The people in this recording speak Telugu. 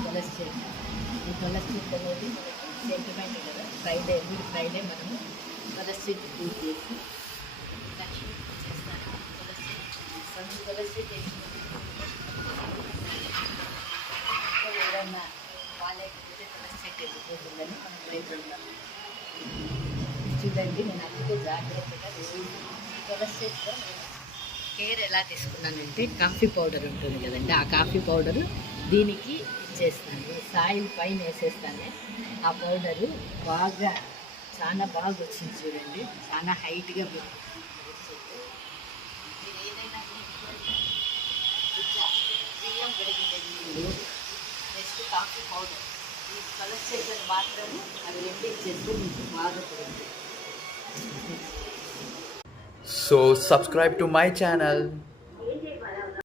తులసి చెట్టు. ఈ తులసి చెట్టు అనేది మనకి సెంటిమెంట్ కదా. ఫ్రైడే ఎవ్రీ ఫ్రైడే మనము తులసి చెట్టు పూజ చేసి లక్ష్మీ పూజ చేస్తాను. తులసి చెట్టు ఏదన్నా బాగాలేకపోతే తులసి చెట్టు వెళ్ళిపోతుందని మనం భయపడతాము. చూడండి, నేను అందుకే జాగ్రత్తగా తులసి చెట్టులో కేర్ ఎలా తీసుకున్నానంటే కాఫీ పౌడర్ ఉంటుంది కదండి, ఆ కాఫీ పౌడరు దీనికి ఇచ్చేస్తాను. సాయిల్ పైన వేసేస్తాను. ఆ పౌడరు బాగా చాలా బాగా వచ్చింది చూడండి, చాలా హైట్గా చెట్టు. మీరు ఏదైనా ఇట్లా బియ్యం కడిగిన నీళ్ళు నెక్స్ట్ కాఫీ పౌడర్ ఈ తులసి చెట్టుని మాత్రము అవి రెండు ఇచ్చేస్తే మీకు బాగా పడుతుంది. So subscribe to my channel.